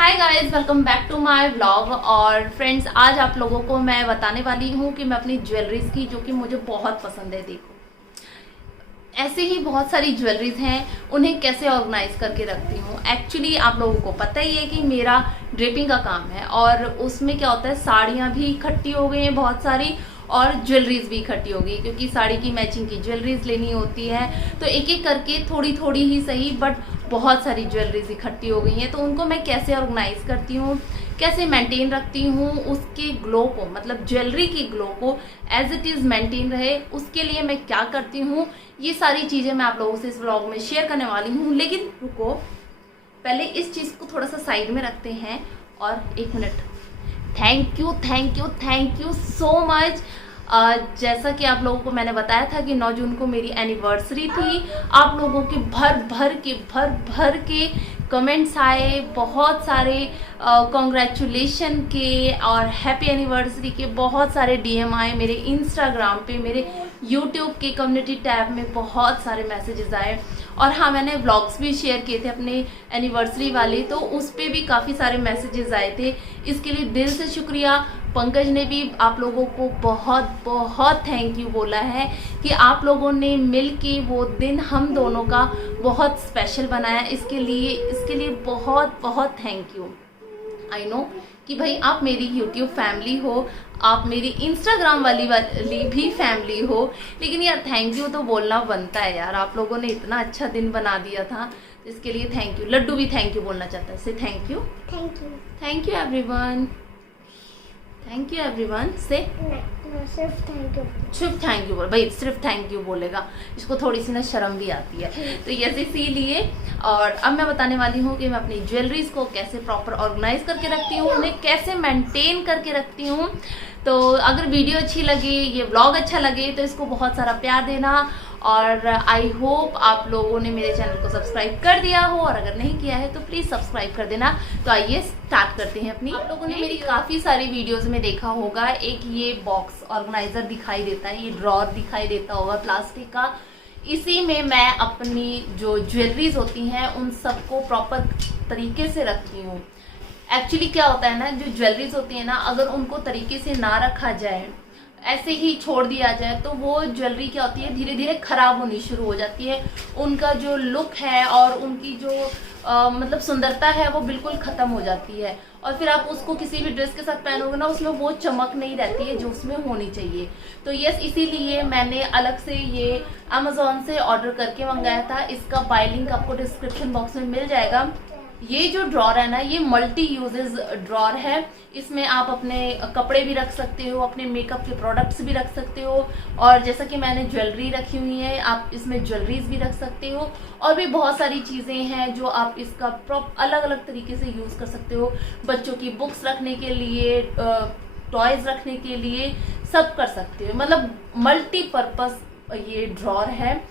Hi guys, welcome back to my vlog. और friends, आज आप लोगों को मैं बताने वाली हूँ कि मैं अपनी ज्वेलरीज की, जो कि मुझे बहुत पसंद है, देखो ऐसे ही बहुत सारी ज्वेलरीज हैं, उन्हें कैसे ऑर्गेनाइज करके रखती हूँ। एक्चुअली आप लोगों को पता ही है कि मेरा ड्रेपिंग का काम है और उसमें क्या होता है, साड़ियाँ भी इकट्ठी हो गई हैं बहुत सारी और ज्वेलरीज भी इकट्ठी हो गई, क्योंकि साड़ी की मैचिंग की ज्वेलरीज लेनी होती है। तो एक एक करके थोड़ी थोड़ी ही सही बट बहुत सारी ज्वेलरीज इकट्ठी हो गई हैं। तो उनको मैं कैसे ऑर्गेनाइज करती हूँ, कैसे मेंटेन रखती हूँ, उसके ग्लो को, मतलब ज्वेलरी की ग्लो को एज इट इज़ मेंटेन रहे, उसके लिए मैं क्या करती हूँ, ये सारी चीज़ें मैं आप लोगों से इस व्लॉग में शेयर करने वाली हूँ। लेकिन रुको, पहले इस चीज़ को थोड़ा सा साइड में रखते हैं। और एक minute, thank you thank you thank you so much. जैसा कि आप लोगों को मैंने बताया था कि 9 जून को मेरी एनिवर्सरी थी। आप लोगों के भर भर के कमेंट्स आए, बहुत सारे कॉन्ग्रेचुलेशन के और हैप्पी एनिवर्सरी के बहुत सारे डीएम आए मेरे इंस्टाग्राम पे, मेरे यूट्यूब के कम्युनिटी टैब में बहुत सारे मैसेजेस आए। और हाँ, मैंने व्लॉग्स भी शेयर किए थे अपने एनिवर्सरी वाले, तो उस पर भी काफ़ी सारे मैसेजेस आए थे। इसके लिए दिल से शुक्रिया। पंकज ने भी आप लोगों को बहुत बहुत थैंक यू बोला है कि आप लोगों ने मिल के वो दिन हम दोनों का बहुत स्पेशल बनाया। इसके लिए बहुत बहुत थैंक यू। आई नो कि भाई आप मेरी यूट्यूब फैमिली हो, आप मेरी इंस्टाग्राम वाली भी फैमिली हो, लेकिन यार थैंक यू तो बोलना बनता है यार। आप लोगों ने इतना अच्छा दिन बना दिया था, इसके लिए थैंक यू। लड्डू भी थैंक यू बोलना चाहता है, से thank you. Thank you everyone, thank you everyone से। सिर्फ थैंक यू बोल भाई, सिर्फ थैंक यू बोलेगा, इसको थोड़ी सी ना शर्म भी आती है। तो यस, इसीलिए। और अब मैं बताने वाली हूँ कि मैं अपनी ज्वेलरीज को कैसे प्रॉपर ऑर्गेनाइज करके रखती हूँ, उन्हें कैसे मेंटेन करके रखती हूँ। तो अगर वीडियो अच्छी लगे, ये व्लॉग अच्छा लगे, तो इसको बहुत सारा प्यार देना। और आई होप आप लोगों ने मेरे चैनल को सब्सक्राइब कर दिया हो, और अगर नहीं किया है तो प्लीज़ सब्सक्राइब कर देना। तो आइए स्टार्ट करते हैं अपनी। आप लोगों ने मेरी काफ़ी सारी वीडियोस में देखा होगा, एक ये बॉक्स ऑर्गेनाइजर दिखाई देता है, ये ड्रॉर दिखाई देता होगा प्लास्टिक का। इसी में मैं अपनी जो ज्वेलरीज होती हैं उन सबको प्रॉपर तरीके से रखती हूँ। एक्चुअली क्या होता है ना, जो ज्वेलरीज होती है ना, अगर उनको तरीके से ना रखा जाए, ऐसे ही छोड़ दिया जाए, तो वो ज्वेलरी क्या होती है, धीरे धीरे खराब होनी शुरू हो जाती है। उनका जो लुक है और उनकी जो मतलब सुंदरता है वो बिल्कुल खत्म हो जाती है। और फिर आप उसको किसी भी ड्रेस के साथ पहनोगे ना, उसमें वो चमक नहीं रहती है जो उसमें होनी चाहिए। तो यस, इसीलिए मैंने अलग से ये अमेजोन से ऑर्डर करके मंगाया था। इसका बाय लिंक आपको डिस्क्रिप्शन बॉक्स में मिल जाएगा। ये जो ड्रॉर है ना, ये मल्टी यूजेस ड्रॉर है। इसमें आप अपने कपड़े भी रख सकते हो, अपने मेकअप के प्रोडक्ट्स भी रख सकते हो, और जैसा कि मैंने ज्वेलरी रखी हुई है, आप इसमें ज्वेलरीज भी रख सकते हो। और भी बहुत सारी चीज़ें हैं जो आप इसका अलग अलग तरीके से यूज़ कर सकते हो। बच्चों की बुक्स रखने के लिए, टॉयज रखने के लिए, सब कर सकते हो। मतलब मल्टीपर्पज ये ड्रॉर है।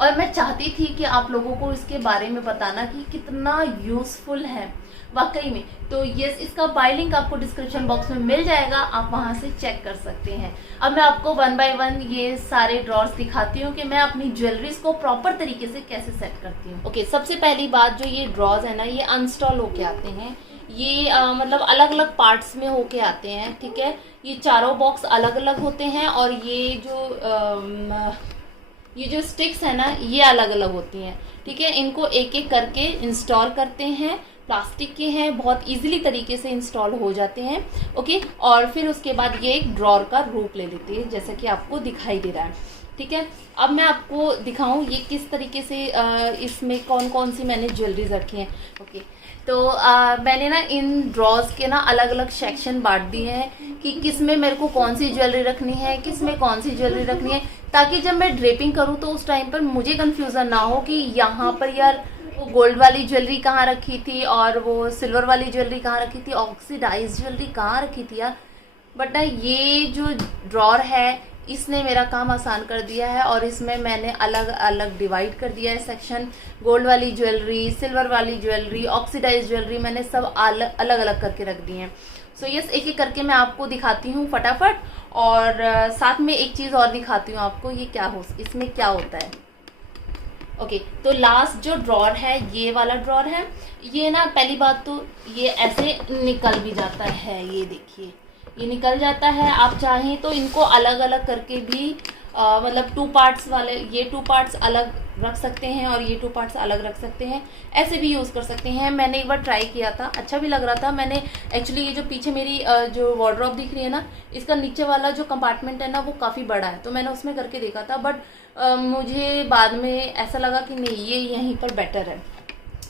और मैं चाहती थी कि आप लोगों को इसके बारे में बताना कि कितना यूजफुल है वाकई में। तो यस, इसका बाय लिंक आपको डिस्क्रिप्शन बॉक्स में मिल जाएगा, आप वहां से चेक कर सकते हैं। अब मैं आपको 1 बाय 1 ये सारे ड्रॉर्स दिखाती हूँ कि मैं अपनी ज्वेलरीज को प्रॉपर तरीके से कैसे सेट करती हूँ। ओके, सबसे पहली बात, जो ये ड्रॉर्स है ना, ये अनस्टॉल होके आते हैं। ये मतलब अलग अलग पार्ट्स में होके आते हैं, ठीक है। ये चारों बॉक्स अलग अलग होते हैं, और ये जो स्टिक्स है ना, ये अलग अलग होती हैं, ठीक है। इनको एक एक करके इंस्टॉल करते हैं। प्लास्टिक के हैं, बहुत इजीली तरीके से इंस्टॉल हो जाते हैं। ओके, और फिर उसके बाद ये एक ड्रॉर का रूप ले लेते हैं, जैसा कि आपको दिखाई दे रहा है, ठीक है। अब मैं आपको दिखाऊं ये किस तरीके से इसमें कौन कौन सी मैंने ज्वेलरीज रखी हैं। ओके, तो मैंने ना इन ड्रॉर्स के ना अलग अलग सेक्शन बांट दिए हैं कि किस में मेरे को कौन सी ज्वेलरी रखनी है, किस में कौन सी ज्वेलरी रखनी है, ताकि जब मैं ड्रेपिंग करूँ तो उस टाइम पर मुझे कंफ्यूजन ना हो कि यहाँ पर यार वो गोल्ड वाली ज्वेलरी कहाँ रखी थी और वो सिल्वर वाली ज्वेलरी कहाँ रखी थी, ऑक्सीडाइज ज्वेलरी कहाँ रखी थी यार। बट ना, ये जो ड्रॉर है इसने मेरा काम आसान कर दिया है, और इसमें मैंने अलग अलग डिवाइड कर दिया है सेक्शन। गोल्ड वाली ज्वेलरी, सिल्वर वाली ज्वेलरी, ऑक्सीडाइज ज्वेलरी, मैंने सब अलग अलग करके रख दी हैं। सो यस, एक एक करके मैं आपको दिखाती हूँ फटाफट। और साथ में एक चीज़ और दिखाती हूँ आपको, ये क्या इसमें क्या होता है। ओके, तो लास्ट जो ड्रॉर है ये वाला ड्रॉर है। ये ना पहली बात तो ये ऐसे निकल भी जाता है, ये देखिए ये निकल जाता है। आप चाहें तो इनको अलग अलग करके भी मतलब 2 पार्ट्स वाले, ये 2 पार्ट्स अलग रख सकते हैं और ये 2 पार्ट्स अलग रख सकते हैं, ऐसे भी यूज़ कर सकते हैं। मैंने एक बार ट्राई किया था, अच्छा भी लग रहा था। मैंने एक्चुअली ये जो पीछे मेरी जो वार्डरोब दिख रही है ना, इसका नीचे वाला जो कंपार्टमेंट है ना वो काफ़ी बड़ा है, तो मैंने उसमें करके देखा था। बट मुझे बाद में ऐसा लगा कि नहीं, ये यहीं पर बेटर है,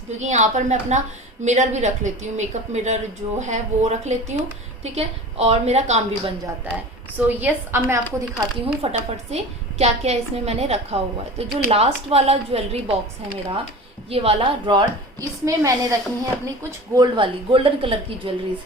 क्योंकि यहाँ पर मैं अपना मिरर भी रख लेती हूँ, मेकअप मिरर जो है वो रख लेती हूँ, ठीक है, और मेरा काम भी बन जाता है। सो यस, अब मैं आपको दिखाती हूँ फटाफट से क्या क्या इसमें मैंने रखा हुआ है। तो जो लास्ट वाला ज्वेलरी बॉक्स है मेरा, ये वाला ड्रॉर, इसमें मैंने रखी है अपनी कुछ गोल्डन कलर की ज्वेलरीज।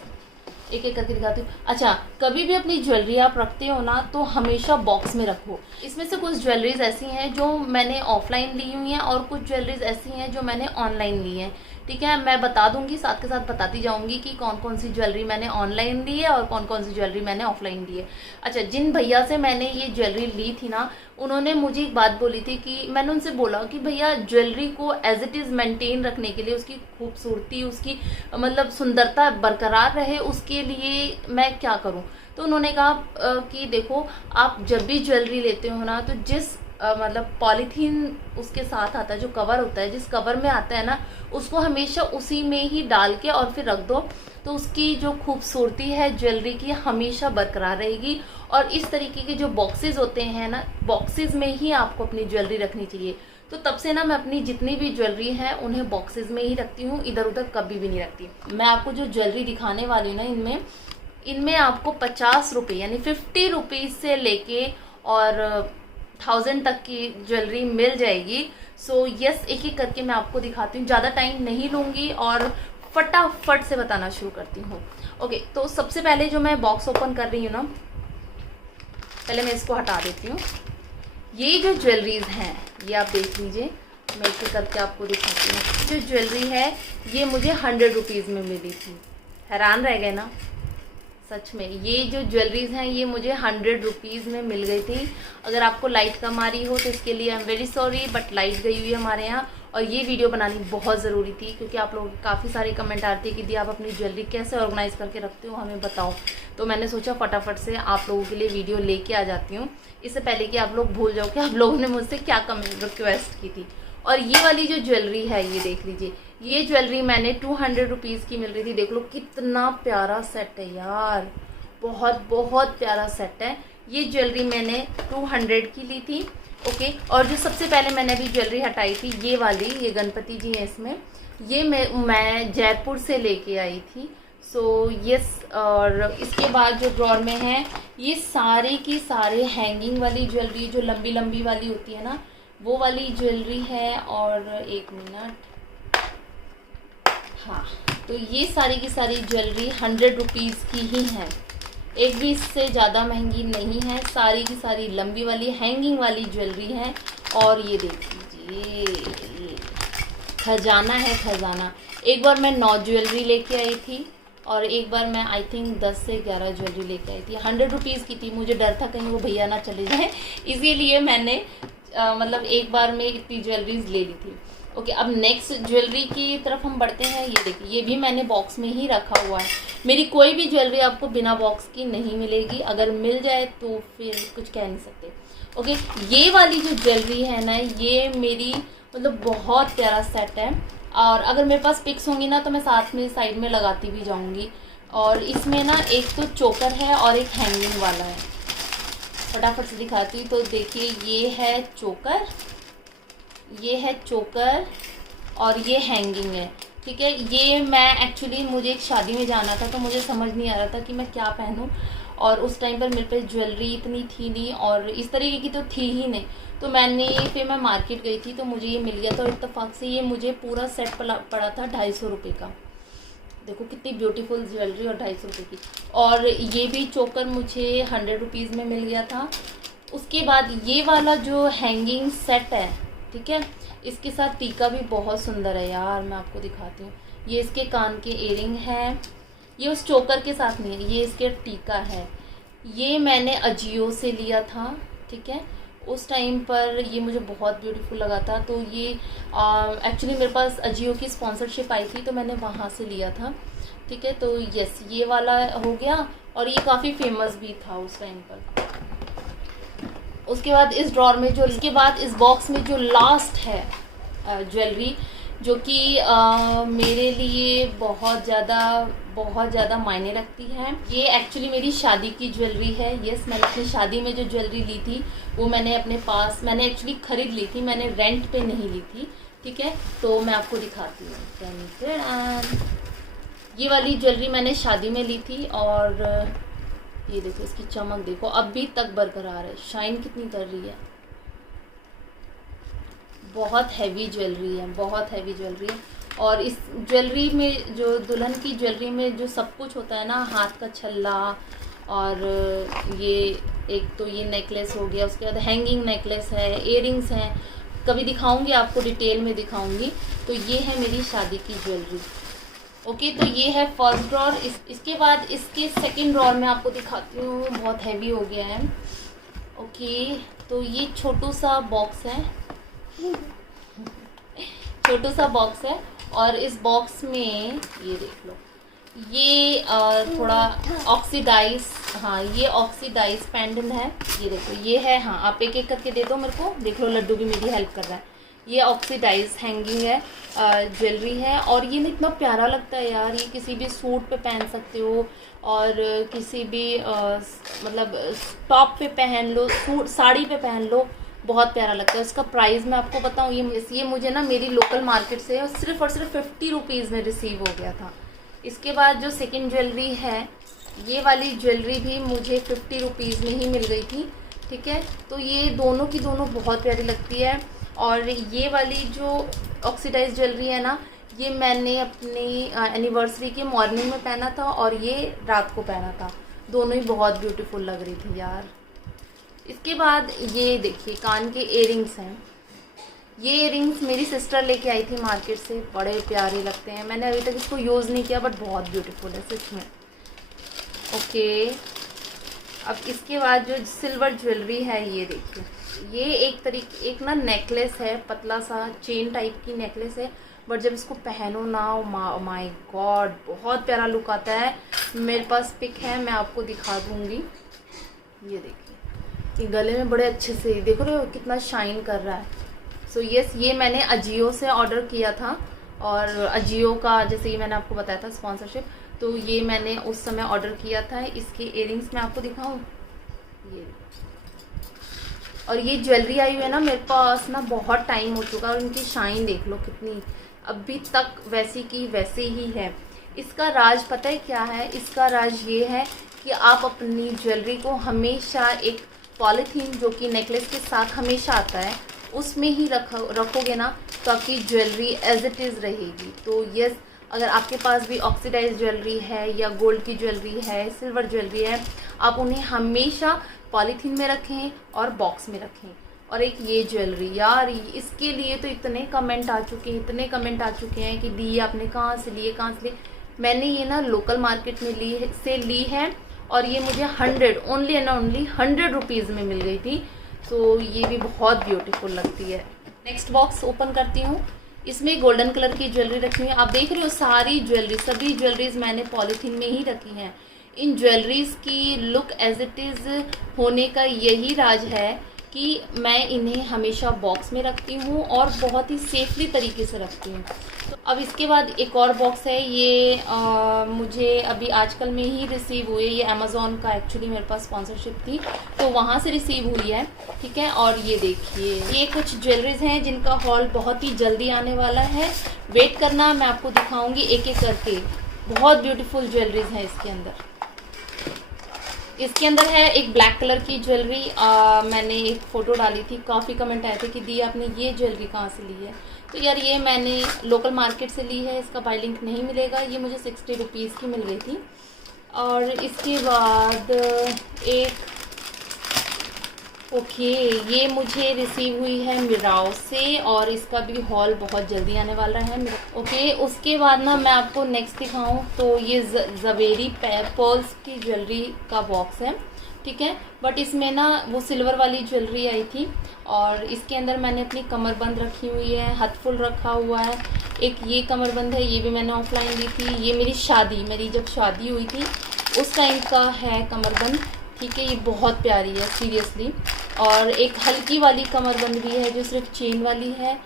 एक एक करके दिखाती हूँ। अच्छा, कभी भी अपनी ज्वेलरी आप रखते हो ना तो हमेशा बॉक्स में रखो। इसमें से कुछ ज्वेलरीज ऐसी हैं जो मैंने ऑफलाइन ली हुई हैं और कुछ ज्वेलरीज ऐसी हैं जो मैंने ऑनलाइन ली हैं, ठीक है। मैं बता दूंगी, साथ के साथ बताती जाऊंगी कि कौन कौन सी ज्वेलरी मैंने ऑनलाइन ली है और कौन कौन सी ज्वेलरी मैंने ऑफलाइन ली है। अच्छा, जिन भैया से मैंने ये ज्वेलरी ली थी ना, उन्होंने मुझे एक बात बोली थी कि मैंने उनसे बोला कि भैया ज्वेलरी को एज इट इज़ मेंटेन रखने के लिए, उसकी खूबसूरती, उसकी मतलब सुंदरता बरकरार रहे, उसके लिए मैं क्या करूं। तो उन्होंने कहा कि देखो, आप जब भी ज्वेलरी लेते हो ना, तो जिस मतलब पॉलीथीन उसके साथ आता है, जो कवर होता है, जिस कवर में आता है ना, उसको हमेशा उसी में ही डाल के और फिर रख दो, तो उसकी जो खूबसूरती है ज्वेलरी की हमेशा बरकरार रहेगी। और इस तरीके के जो बॉक्सेस होते हैं ना, बॉक्सेस में ही आपको अपनी ज्वेलरी रखनी चाहिए। तो तब से ना मैं अपनी जितनी भी ज्वेलरी है उन्हें बॉक्सेस में ही रखती हूँ, इधर उधर कभी भी नहीं रखती। मैं आपको जो ज्वेलरी दिखाने वाली हूँ ना, इनमें आपको 50 रुपये यानी 50 रुपीज़ से लेके और 1000 तक की ज्वेलरी मिल जाएगी। सो यस, एक एक करके मैं आपको दिखाती हूँ, ज़्यादा टाइम नहीं लूँगी और फटाफट से बताना शुरू करती हूँ। ओके, तो सबसे पहले जो मैं बॉक्स ओपन कर रही हूँ ना, पहले मैं इसको हटा देती हूँ। ये जो ज्वेलरीज हैं ये आप देख लीजिए, मैं एक एक करके आपको दिखाती हूँ। जो ज्वेलरी है ये मुझे 100 रुपीज़ में मिली थी। हैरान रह गए ना, सच में ये जो ज्वेलरीज हैं ये मुझे 100 रुपीज़ में मिल गई थी। अगर आपको लाइट कम आ रही हो तो इसके लिए I am very sorry, but light गई हुई है हमारे यहाँ और ये वीडियो बनानी बहुत ज़रूरी थी, क्योंकि आप लोग काफ़ी सारे कमेंट आते हैं कि दी आप अपनी ज्वेलरी कैसे ऑर्गेनाइज करके रखते हो, हमें बताओ। तो मैंने सोचा फटाफट से आप लोगों के लिए वीडियो लेके आ जाती हूँ, इससे पहले कि आप लोग भूल जाओ कि आप लोगों ने मुझसे क्या कमेंट रिक्वेस्ट की थी। और ये वाली जो ज्वेलरी है ये देख लीजिए, ये ज्वेलरी मैंने 200 रुपीज़ की मिल रही थी। देख लो कितना प्यारा सेट है यार, बहुत बहुत प्यारा सेट है। ये ज्वेलरी मैंने 200 की ली थी। ओके, और जो सबसे पहले मैंने अभी ज्वेलरी हटाई थी ये वाली, ये गणपति जी हैं इसमें, ये मैं जयपुर से लेके आई थी। सो यस, और इसके बाद जो ड्रॉर में है ये सारे की सारे हैंगिंग वाली ज्वेलरी, जो लंबी लंबी वाली होती है ना, वो वाली ज्वेलरी है। और एक मिनट, हाँ, तो ये सारी की सारी ज्वेलरी 100 रुपीज़ की ही है, एक भी इससे ज़्यादा महंगी नहीं है। सारी की सारी लंबी वाली हैंगिंग वाली ज्वेलरी है। और ये देख लीजिए, ये खजाना है, खजाना। एक बार मैं 9 ज्वेलरी लेके आई थी और एक बार मैं आई थिंक 10 से 11 ज्वेलरी लेके आई थी। 100 रुपीज़ की थी, मुझे डर था कहीं वो भैया ना चले जाए, इसीलिए मैंने मतलब एक बार में इतनी ज्वेलरीज ले ली थी। ओके, अब नेक्स्ट ज्वेलरी की तरफ हम बढ़ते हैं। ये देखिए, ये भी मैंने बॉक्स में ही रखा हुआ है। मेरी कोई भी ज्वेलरी आपको बिना बॉक्स की नहीं मिलेगी, अगर मिल जाए तो फिर कुछ कह नहीं सकते। ओके, ये वाली जो ज्वेलरी है ना, ये मेरी मतलब बहुत प्यारा सेट है, और अगर मेरे पास पिक्स होंगी ना तो मैं साथ में साइड में लगाती भी जाऊंगी। और इसमें ना एक तो चोकर है और एक हैंगिंग वाला है, फटाफट से दिखाती हूँ। तो देखिए, ये है चोकर, ये है चोकर और ये हैंगिंग है, ठीक है। ये मैं एक्चुअली, मुझे एक शादी में जाना था तो मुझे समझ नहीं आ रहा था कि मैं क्या पहनूं, और उस टाइम पर मेरे पे ज्वेलरी इतनी थी नहीं और इस तरीके की तो थी ही नहीं। तो फिर मैं मार्केट गई थी तो मुझे ये मिल गया था, और इत्तेफाक से ये मुझे पूरा सेट पड़ा था 250 रुपये का। देखो कितनी ब्यूटीफुल ज्वेलरी और 250 रुपये की। और ये भी चोकर मुझे 100 रुपीज़ में मिल गया था। उसके बाद ये वाला जो हैंगिंग सेट है, ठीक है, इसके साथ टीका भी बहुत सुंदर है यार, मैं आपको दिखाती हूँ। ये इसके कान के इयरिंग है, ये उस चोकर के साथ नहीं है, ये इसके टीका है। ये मैंने अजियो से लिया था, ठीक है। उस टाइम पर ये मुझे बहुत ब्यूटीफुल लगा था। तो ये एक्चुअली मेरे पास अजियो की स्पॉन्सरशिप आई थी तो मैंने वहाँ से लिया था। ठीक है, तो यस ये वाला हो गया और ये काफ़ी फेमस भी था उस टाइम पर। उसके बाद इस ड्रॉर में इसके बाद इस बॉक्स में जो लास्ट है ज्वेलरी, जो कि मेरे लिए बहुत ज़्यादा मायने रखती है। ये एक्चुअली मेरी शादी की ज्वेलरी है। यस, मैंने अपनी शादी में जो ज्वेलरी ली थी वो मैंने एक्चुअली ख़रीद ली थी, मैंने रेंट पे नहीं ली थी। ठीक है, तो मैं आपको दिखाती हूँ। ये वाली ज्वेलरी मैंने शादी में ली थी और ये देखो इसकी चमक देखो, अभी तक बरकरार है, शाइन कितनी कर रही है। बहुत हैवी ज्वेलरी है, बहुत हैवी ज्वेलरी है। और इस ज्वेलरी में जो दुल्हन की ज्वेलरी में जो सब कुछ होता है ना, हाथ का छल्ला और ये एक तो ये नेकलेस हो गया, उसके बाद हैंगिंग नेकलेस है, इयररिंग्स हैं, कभी दिखाऊंगी आपको, डिटेल में दिखाऊंगी। तो ये है मेरी शादी की ज्वेलरी। ओके, तो ये है फर्स्ट ड्रॉर। इसके बाद इसके सेकंड ड्रॉर में आपको दिखाती हूँ, बहुत हैवी हो गया है। ओके, तो ये छोटू सा बॉक्स है, छोटू सा बॉक्स है और इस बॉक्स में ये देख लो, ये थोड़ा ऑक्सीडाइज, हाँ ये ऑक्सीडाइज पेंडेंट है। ये देखो ये है, हाँ आप एक एक करके दे दो मेरे को, देख लो लड्डू भी मेरी हेल्प कर रहा है। ये ऑक्सीडाइज हैंगिंग है, ज्वेलरी है और ये ना इतना प्यारा लगता है यार। ये किसी भी सूट पे पहन सकते हो और किसी भी मतलब टॉप पे पहन लो, सूट साड़ी पे पहन लो, बहुत प्यारा लगता है। इसका प्राइस मैं आपको बताऊँ, ये मुझे ना मेरी लोकल मार्केट से सिर्फ और सिर्फ 50 रुपीज़ में रिसीव हो गया था। इसके बाद जो सेकंड ज्वेलरी है, ये वाली ज्वेलरी भी मुझे 50 रुपीज़ में ही मिल गई थी। ठीक है, तो ये दोनों की दोनों बहुत प्यारी लगती है। और ये वाली जो ऑक्सीडाइज ज्वेलरी है ना, ये मैंने अपनी एनिवर्सरी के मॉर्निंग में पहना था और ये रात को पहना था, दोनों ही बहुत ब्यूटीफुल लग रही थी यार। इसके बाद ये देखिए कान के इयररिंग्स हैं। ये इयररिंग्स मेरी सिस्टर लेके आई थी मार्केट से, बड़े प्यारे लगते हैं। मैंने अभी तक इसको यूज़ नहीं किया बट बहुत ब्यूटीफुल है सच में। ओके, अब इसके बाद जो सिल्वर ज्वेलरी है, ये देखिए, ये एक ना नेकलेस है, पतला सा चेन टाइप की नेकलेस है, बट जब इसको पहनो ना, माय गॉड बहुत प्यारा लुक आता है। मेरे पास पिक है, मैं आपको दिखा दूंगी। ये देखिए, ये गले में बड़े अच्छे से देखो रहे हो कितना शाइन कर रहा है। सो यस, ये मैंने अजियो से ऑर्डर किया था और अजियो का जैसे कि मैंने आपको बताया था स्पॉन्सरशिप, तो ये मैंने उस समय ऑर्डर किया था। इसके इयररिंग्स मैं आपको दिखाऊं, ये और ये ज्वेलरी आई हुई है ना मेरे पास ना बहुत टाइम हो चुका और इनकी शाइन देख लो कितनी अभी तक वैसी की वैसे ही है। इसका राज पता है क्या है? इसका राज ये है कि आप अपनी ज्वेलरी को हमेशा एक पॉलीथीन जो कि नेकलेस के साथ हमेशा आता है उसमें ही रखोगे ना, ताकि ज्वेलरी एज इट इज़ रहेगी। तो यस, अगर आपके पास भी ऑक्सीडाइज ज्वेलरी है या गोल्ड की ज्वेलरी है, सिल्वर ज्वेलरी है, आप उन्हें हमेशा पॉलीथीन में रखें और बॉक्स में रखें। और एक ये ज्वेलरी यार, इसके लिए तो इतने कमेंट आ चुके हैं कि दी आपने कहाँ से लिए, कहाँ से लिए। मैंने ये ना लोकल मार्केट में ली है और ये मुझे 100 रुपीज़ में मिल गई थी। तो ये भी बहुत ब्यूटीफुल लगती है। नेक्स्ट बॉक्स ओपन करती हूँ। इसमें गोल्डन कलर की ज्वेलरी रखी हुई है। आप देख रहे हो सभी ज्वेलरीज मैंने पॉलीथीन में ही रखी हैं। इन ज्वेलरीज की लुक एज इट इज़ होने का यही राज है कि मैं इन्हें हमेशा बॉक्स में रखती हूँ और बहुत ही सेफली तरीके से रखती हूँ। तो अब इसके बाद एक और बॉक्स है, ये मुझे अभी आजकल में ही रिसीव हुई है। ये अमेज़ॉन का एक्चुअली मेरे पास स्पॉन्सरशिप थी तो वहाँ से रिसीव हुई है। ठीक है, और ये देखिए, ये कुछ ज्वेलरीज हैं जिनका हॉल बहुत ही जल्दी आने वाला है। वेट करना, मैं आपको दिखाऊँगी एक एक करके। बहुत ब्यूटीफुल ज्वेलरीज हैं इसके अंदर। इसके अंदर है एक ब्लैक कलर की ज्वेलरी। मैंने एक फ़ोटो डाली थी, काफ़ी कमेंट आए थे कि दी आपने ये ज्वेलरी कहाँ से ली है। तो यार ये मैंने लोकल मार्केट से ली है, इसका बाय लिंक नहीं मिलेगा। ये मुझे 60 रुपीज़ की मिल गई थी। और इसके बाद ये मुझे रिसीव हुई है मिराओ से और इसका भी हॉल बहुत जल्दी आने वाला है। उसके बाद ना मैं आपको नेक्स्ट दिखाऊं तो ये जवेरी पर्ल्स की ज्वेलरी का बॉक्स है। ठीक है। बट इसमें ना वो सिल्वर वाली ज्वेलरी आई थी और इसके अंदर मैंने अपनी कमरबंद रखी हुई है, हथफुल रखा हुआ है। एक ये कमरबंद है, ये भी मैंने ऑफलाइन ली थी। ये मेरी जब शादी हुई थी उस टाइम का है कमरबंद, ठीक है। ये बहुत प्यारी है सीरियसली। और एक हल्की वाली कमरबंद भी है जो सिर्फ चेन वाली है,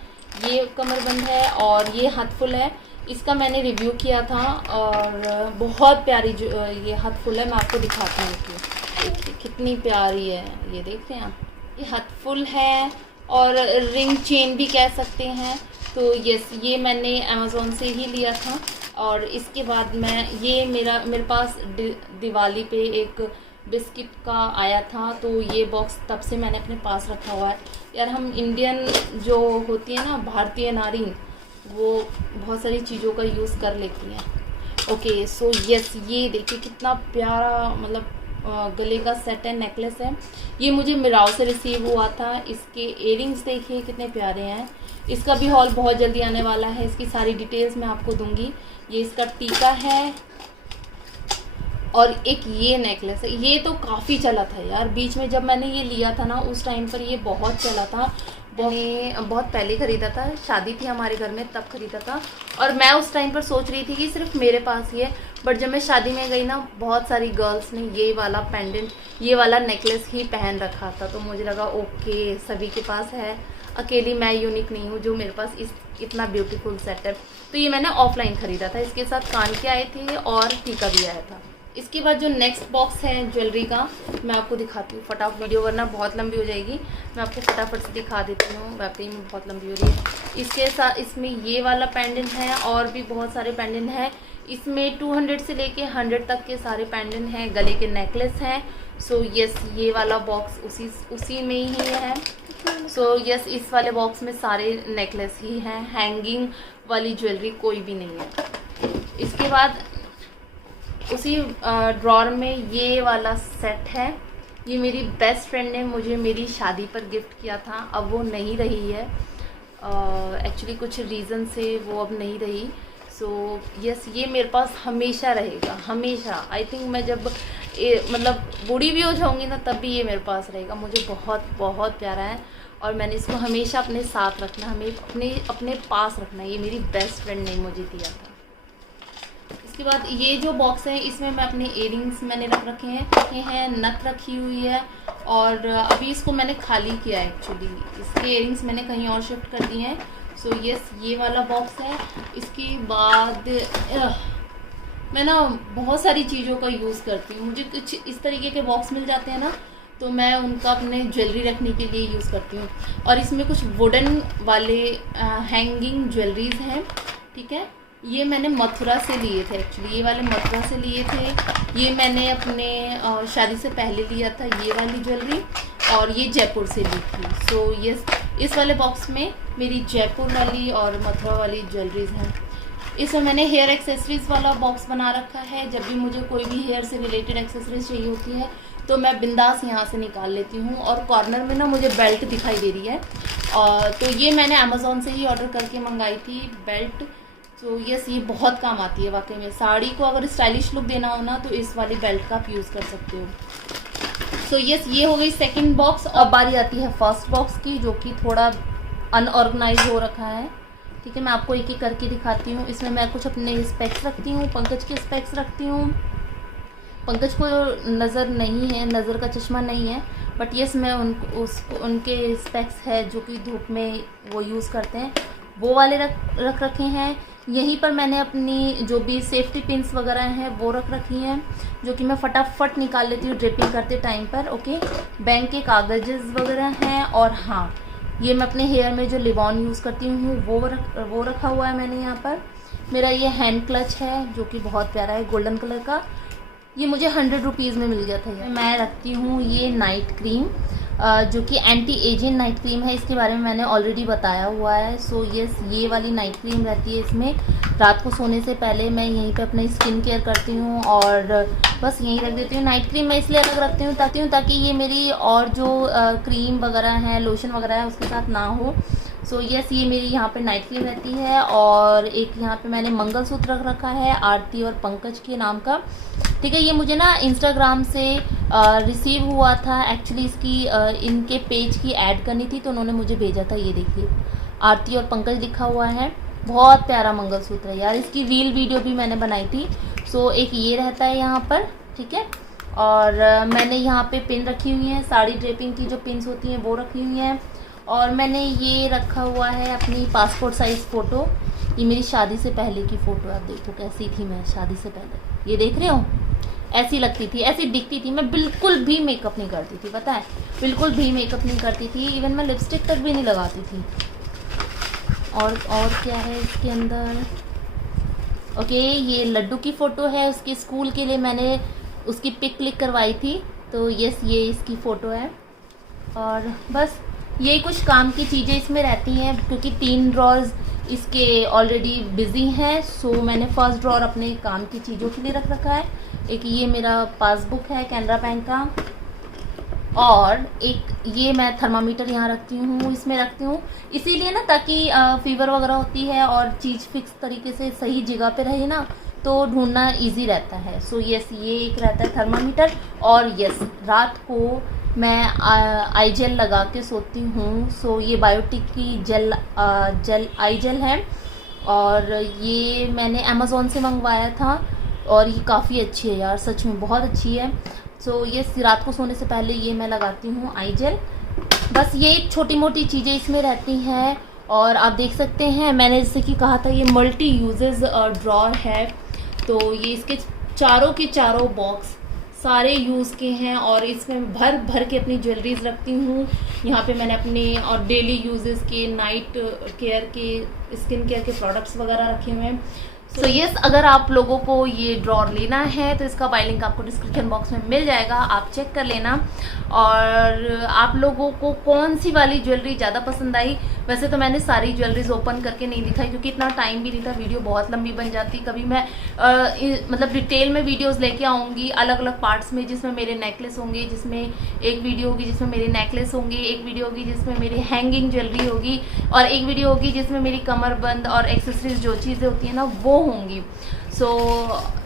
ये कमरबंद है। और ये हथफुल है, इसका मैंने रिव्यू किया था और बहुत प्यारी जो ये हथफुल है, मैं आपको दिखाती हूँ कि कितनी प्यारी है। ये देख रहे हैं आप, ये हथफुल है और रिंग चेन भी कह सकते हैं। तो ये मैंने अमेज़ोन से ही लिया था। और इसके बाद मेरे पास दिवाली पे एक बिस्किट का आया था, तो ये बॉक्स तब से मैंने अपने पास रखा हुआ है। यार हम इंडियन जो होती है ना, भारतीय नारी, वो बहुत सारी चीज़ों का यूज़ कर लेती हैं। ओके सो यस, ये देखिए कितना प्यारा, मतलब गले का सेट है, नेकलेस है। ये मुझे मिराव से रिसीव हुआ था। इसके इयरिंग्स देखिए कितने प्यारे हैं। इसका भी हॉल बहुत जल्दी आने वाला है, इसकी सारी डिटेल्स मैं आपको दूंगी। ये इसका टीका है और एक ये नेकलेस है। ये तो काफ़ी चला था यार, बीच में जब मैंने ये लिया था ना उस टाइम पर ये बहुत चला था। मैंने बहुत पहले ख़रीदा था, शादी थी हमारे घर में तब ख़रीदा था। और मैं उस टाइम पर सोच रही थी कि सिर्फ मेरे पास ही है, बट जब मैं शादी में गई ना, बहुत सारी गर्ल्स ने ये वाला पेंडेंट, ये वाला नेकलेस ही पहन रखा था। तो मुझे लगा ओके सभी के पास है, अकेली मैं यूनिक नहीं हूँ जो मेरे पास इतना ब्यूटीफुल सेट है। तो ये मैंने ऑफलाइन ख़रीदा था। इसके साथ कान के आए थे और टीका भी आया था। इसके बाद जो नेक्स्ट बॉक्स है ज्वेलरी का, मैं आपको दिखाती हूँ फटाफट, वीडियो वरना बहुत लंबी हो जाएगी। मैं आपको फटाफट से दिखा देती हूँ, वाकई में बहुत लंबी हो रही है। इसके साथ इसमें ये वाला पेंडेंट है और भी बहुत सारे पेंडेंट हैं। इसमें 200 से लेके 100 तक के सारे पेंडेंट हैं, गले के नेकलेस हैं। सो यस, ये वाला बॉक्स उसी में ही है। सो यस, इस वाले बॉक्स में सारे नेकलेस ही हैं, हैंगिंग वाली ज्वेलरी कोई भी नहीं है। इसके बाद उसी ड्रॉर में ये वाला सेट है। ये मेरी बेस्ट फ्रेंड ने मुझे मेरी शादी पर गिफ्ट किया था, अब वो नहीं रही है। एक्चुअली कुछ रीज़न से वो अब नहीं रही। सो यस, ये मेरे पास हमेशा रहेगा, हमेशा। आई थिंक मैं जब मतलब बूढ़ी भी हो जाऊंगी ना, तब भी ये मेरे पास रहेगा। मुझे बहुत बहुत प्यारा है और मैंने इसको हमेशा अपने साथ रखना, हमें अपने पास रखना। ये मेरी बेस्ट फ्रेंड ने मुझे दिया था। इसके बाद ये जो बॉक्स है, इसमें मैं अपने इयरिंग्स मैंने रख रखे हैं, नथ रखी हुई है। और अभी इसको मैंने खाली किया है एक्चुअली, इसके इयरिंग्स मैंने कहीं और शिफ्ट कर दिए हैं। सो यस, ये वाला बॉक्स है। इसके बाद मैं ना बहुत सारी चीज़ों का यूज़ करती हूँ। मुझे कुछ इस तरीके के बॉक्स मिल जाते हैं ना, तो मैं उनका अपने ज्वेलरी रखने के लिए यूज़ करती हूँ। और इसमें कुछ वुडन वाले हैंगिंग ज्वेलरीज हैं, ठीक है। ये मैंने मथुरा से लिए थे एक्चुअली, ये वाले मथुरा से लिए थे। ये मैंने अपने शादी से पहले लिया था ये वाली ज्वेलरी, और ये जयपुर से ली थी। सो ये इस वाले बॉक्स में मेरी जयपुर वाली और मथुरा वाली ज्वेलरीज हैं। इसमें मैंने हेयर एक्सेसरीज़ वाला बॉक्स बना रखा है। जब भी मुझे कोई भी हेयर से रिलेटेड एक्सेसरीज चाहिए होती है तो मैं बिंदास यहाँ से निकाल लेती हूँ। और कॉर्नर में ना मुझे बेल्ट दिखाई दे रही है, और तो ये मैंने अमेज़ोन से ही ऑर्डर करके मंगाई थी बेल्ट। तो यस, ये बहुत काम आती है वाकई में। साड़ी को अगर स्टाइलिश लुक देना हो ना, तो इस वाली बेल्ट का आप यूज़ कर सकते हो। सो यस, ये हो गई सेकंड बॉक्स। और बारी आती है फर्स्ट बॉक्स की, जो कि थोड़ा अनऑर्गेनाइज हो रखा है, ठीक है। मैं आपको एक एक करके दिखाती हूँ। इसमें मैं कुछ अपने स्पेक्स रखती हूँ, पंकज के स्पेक्स रखती हूँ। पंकज को नज़र नहीं है, नज़र का चश्मा नहीं है, बट यस मैं उनके स्पेक्स है जो कि धूप में वो यूज़ करते हैं, वो वाले रख रखे हैं। यहीं पर मैंने अपनी जो भी सेफ्टी पिन्स वगैरह हैं वो रख रखी हैं, जो कि मैं फटाफट निकाल लेती हूँ ड्रिपिंग करते टाइम पर। ओके, बैंक के कागज़ वगैरह हैं। और हाँ, ये मैं अपने हेयर में जो लिबॉन यूज़ करती हूँ वो रखा हुआ है मैंने यहाँ पर। मेरा ये हैंड क्लच है जो कि बहुत प्यारा है, गोल्डन कलर का। ये मुझे 100 रुपीज़ में मिल गया था। मैं रखती हूँ ये नाइट क्रीम, जो कि एंटी एजिंग नाइट क्रीम है। इसके बारे में मैंने ऑलरेडी बताया हुआ है। सो यस, ये वाली नाइट क्रीम रहती है इसमें। रात को सोने से पहले मैं यहीं पे अपने स्किन केयर करती हूँ और बस यहीं रख देती हूँ। नाइट क्रीम मैं इसलिए अलग रखती हूँ ताकि ये मेरी और जो क्रीम वगैरह है, लोशन वगैरह है, उसके साथ ना हो। सो यस, ये मेरी यहाँ पे नाइट क्रीम रहती है। और एक यहाँ पे मैंने मंगलसूत्र रख रखा है आरती और पंकज के नाम का। ठीक है, ये मुझे ना इंस्टाग्राम से रिसीव हुआ था। एक्चुअली इसकी इनके पेज की ऐड करनी थी तो उन्होंने मुझे भेजा था। ये देखिए, आरती और पंकज लिखा हुआ है। बहुत प्यारा मंगलसूत्र है यार। इसकी रील वीडियो भी मैंने बनाई थी। सो एक ये रहता है यहाँ पर, ठीक है। और मैंने यहाँ पे पिन रखी हुई हैं, साड़ी ड्रेपिंग की जो पिन्स होती हैं वो रखी हुई हैं। और मैंने ये रखा हुआ है अपनी पासपोर्ट साइज़ फ़ोटो। ये मेरी शादी से पहले की फ़ोटो, आप देखो कैसी थी मैं शादी से पहले। ये देख रहे हो, ऐसी लगती थी, ऐसी दिखती थी। मैं बिल्कुल भी मेकअप नहीं करती थी, पता है, बिल्कुल भी मेकअप नहीं करती थी। इवन मैं लिपस्टिक तक भी नहीं लगाती थी। और क्या है इसके अंदर? ओके, ये लड्डू की फ़ोटो है। उसके स्कूल के लिए मैंने उसकी पिक क्लिक करवाई थी। तो यस, ये इसकी फ़ोटो है। और बस ये कुछ काम की चीज़ें इसमें रहती हैं, क्योंकि 3 ड्रॉर्स इसके ऑलरेडी बिज़ी हैं। सो मैंने फर्स्ट ड्रॉर अपने काम की चीज़ों के लिए रख रखा है। एक ये मेरा पासबुक है कैनरा बैंक का, और एक ये मैं थर्मामीटर यहाँ रखती हूँ, इसमें रखती हूँ इसीलिए ना, ताकि फीवर वगैरह होती है और चीज़ फिक्स तरीके से सही जगह पे रहे ना, तो ढूंढना इजी रहता है। सो यस, ये एक रहता है थर्मामीटर। और यस, रात को मैं आई जेल लगा के सोती हूँ। सो ये बायोटिक की जेल आई जेल है, और ये मैंने अमेज़ोन से मंगवाया था। और ये काफ़ी अच्छी है यार, सच में बहुत अच्छी है। सो ये रात को सोने से पहले ये मैं लगाती हूँ आई जेल। बस ये छोटी मोटी चीज़ें इसमें रहती हैं। और आप देख सकते हैं, मैंने जैसे कि कहा था, ये मल्टी यूजेस ड्रॉर है। तो ये इसके चारों के चारों बॉक्स सारे यूज़ के हैं, और इसमें भर भर के अपनी ज्वेलरीज रखती हूँ। यहाँ पे मैंने अपने और डेली यूजेस के, नाइट केयर के, स्किन केयर के प्रोडक्ट्स वगैरह रखे हुए हैं। सो यस, अगर आप लोगों को ये ड्रॉर लेना है तो इसका बाय लिंक आपको डिस्क्रिप्शन बॉक्स में मिल जाएगा, आप चेक कर लेना। और आप लोगों को कौन सी वाली ज्वेलरी ज़्यादा पसंद आई? वैसे तो मैंने सारी ज्वेलरीज ओपन करके नहीं दिखाई, क्योंकि इतना टाइम भी नहीं था, वीडियो बहुत लंबी बन जाती। कभी मैं मतलब डिटेल में वीडियोस लेके आऊँगी अलग अलग पार्ट्स में, जिसमें मेरे नेकलेस होंगे, जिसमें एक वीडियो होगी जिसमें मेरे नेकलेस होंगे, एक वीडियो होगी जिसमें मेरी हैंगिंग ज्वेलरी होगी, और एक वीडियो होगी जिसमें मेरी कमरबंद और एक्सेसरीज जो चीज़ें होती हैं ना वो होंगी। सो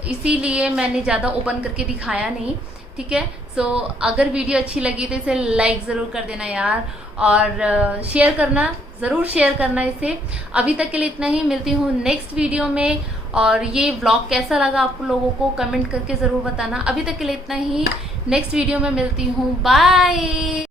इसीलिए मैंने ज़्यादा ओपन करके दिखाया नहीं, ठीक है। सो अगर वीडियो अच्छी लगी तो इसे लाइक ज़रूर कर देना यार, और शेयर करना, ज़रूर शेयर करना इसे। अभी तक के लिए इतना ही, मिलती हूँ नेक्स्ट वीडियो में। और ये व्लॉग कैसा लगा आप लोगों को कमेंट करके ज़रूर बताना। अभी तक के लिए इतना ही, नेक्स्ट वीडियो में मिलती हूँ, बाय।